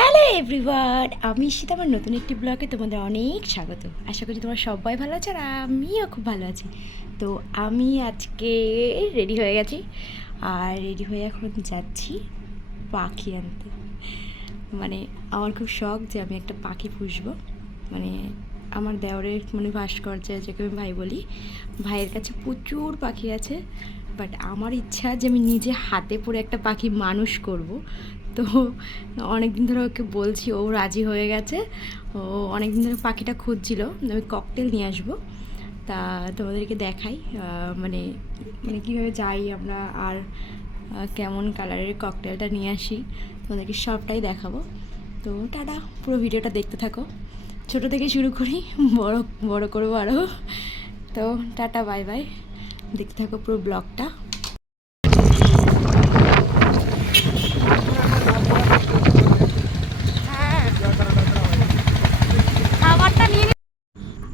Hello everyone, আমি ঈশিতা। আমার নতুন একটি ব্লগে তোমাদের অনেক স্বাগত। আশা করি তোমরা সবাই ভালো আছো আর আমিও খুব ভালো আছি। তো আমি আজকে রেডি হয়ে গেছি আর রেডি হয়ে এখন যাচ্ছি পাখি আনতে। মানে আমার খুব শখ যে আমি একটা পাখি পুষবো। মানে আমার দেওরের ভাস্কর্য, যাকে আমি ভাই বলি, ভাইয়ের কাছে প্রচুর পাখি আছে। বাট আমার ইচ্ছা যে আমি নিজে হাতে পড়ে একটা পাখি মানুষ করব। তো অনেক দিন ধরে ওকে বলছি, ও রাজি হয়ে গেছে। ও অনেক দিন ধরে পাখিটা খুঁজছিল। আমি ককটেল নিয়ে আসবো, তা তোমাদেরকে দেখাই মানে মানে কীভাবে যাই আমরা আর কেমন কালারের ককটেলটা নিয়ে আসি, তোমাদেরকে সবটাই দেখাবো। তো টাটা, পুরো ভিডিওটা দেখতে থাকো। ছোটো থেকে শুরু করি, বড় বড় করবো আরও। তো টাটা, বাই বাই, দেখতে থাকো পুরো ব্লগটা।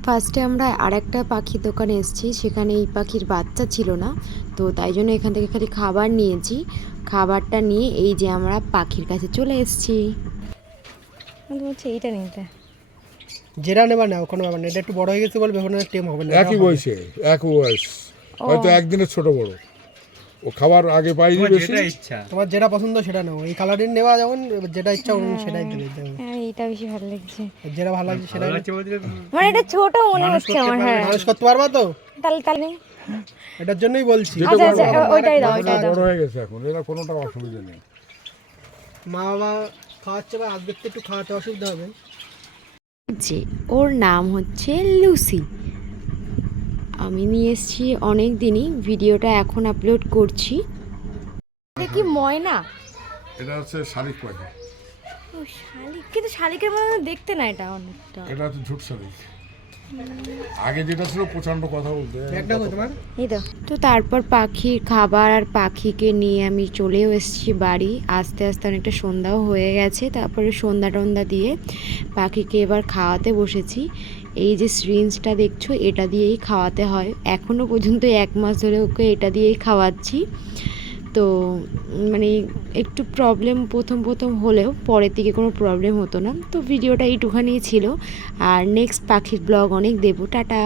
ফার্স্টে আমরা আরেকটা পাখির দোকানে এসেছি, সেখানে এই পাখির বাচ্চা ছিল না, তো তাই জন্য এখান থেকে খালি খাবার নিয়েছি। খাবারটা নিয়ে এই যে আমরা পাখির কাছে চলে এসেছি। বলছে এইটা নিতে, যেটা নেবা না ওখানে ব্যাপার না, এটা একটু বড় হয়ে গেছে বলবে ওখানে টেম হবে না। একই বয়সে এক বয়স, হয়তো একদিনের ছোট বড়। ও খাবার আগে পাইনি বেশি। তোমার যেটা পছন্দ সেটা নাও। এই কালারিং নেওয়া যেমন যেটা ইচ্ছা সেটাই দিতে দিতে হবে। হ্যাঁ এইটা বেশি ভালো লাগছে, যেটা ভালো লাগছে সেটাই। মানে এটা ছোট মনে হচ্ছে আমার। হ্যাঁ মানুষ করতে পারবা তো, তাহলে এটার জন্যই বলছি। আচ্ছা আচ্ছা, ওইটাই দাও, ওইটাই দাও। বড় হয়ে গেছে এখন, এরা কোনোটা অসুবিধা নেই। মা বাবা খাওয়াচ্ছে বা আজকে একটু খাওয়াতে অসুবিধা হবে। যে ওর নাম হচ্ছে লুসি। আমি নিয়ে এসেছি অনেক দিনই, ভিডিওটা এখন আপলোড করছি। এটা কি ময়না? এটা হচ্ছে শালিক পাখি। ও শালিক, কিন্তু শালিকের মতো দেখতে না এটা অনেকটা। এটা হচ্ছে ঝুট শালিক। আগে যেটা ছিল প্রচন্ড কথা বলতে। একটা কই তোমার? এই তো তারপর পাখির খাবার আর পাখিকে নিয়ে আমি চলেও এসেছি বাড়ি। আস্তে আস্তে অনেকটা সন্ধ্যাও হয়ে গেছে। তারপরে সন্ধ্যা টন্ধা দিয়ে পাখিকে এবার খাওয়াতে বসেছি। এই যে সিরিঞ্জটা দেখছো, এটা দিয়েই খাওয়াতে হয়। এখনও পর্যন্ত 1 মাস ধরে ওকে এটা দিয়েই খাওয়াচ্ছি। তো মানে একটু প্রবলেম প্রথম হলেও পরের দিকে কোনো প্রবলেম হতো না। তো ভিডিওটা এইটুখানিই ছিল, আর নেক্সট পাখির ব্লগ অনেক দেবো। টাটা।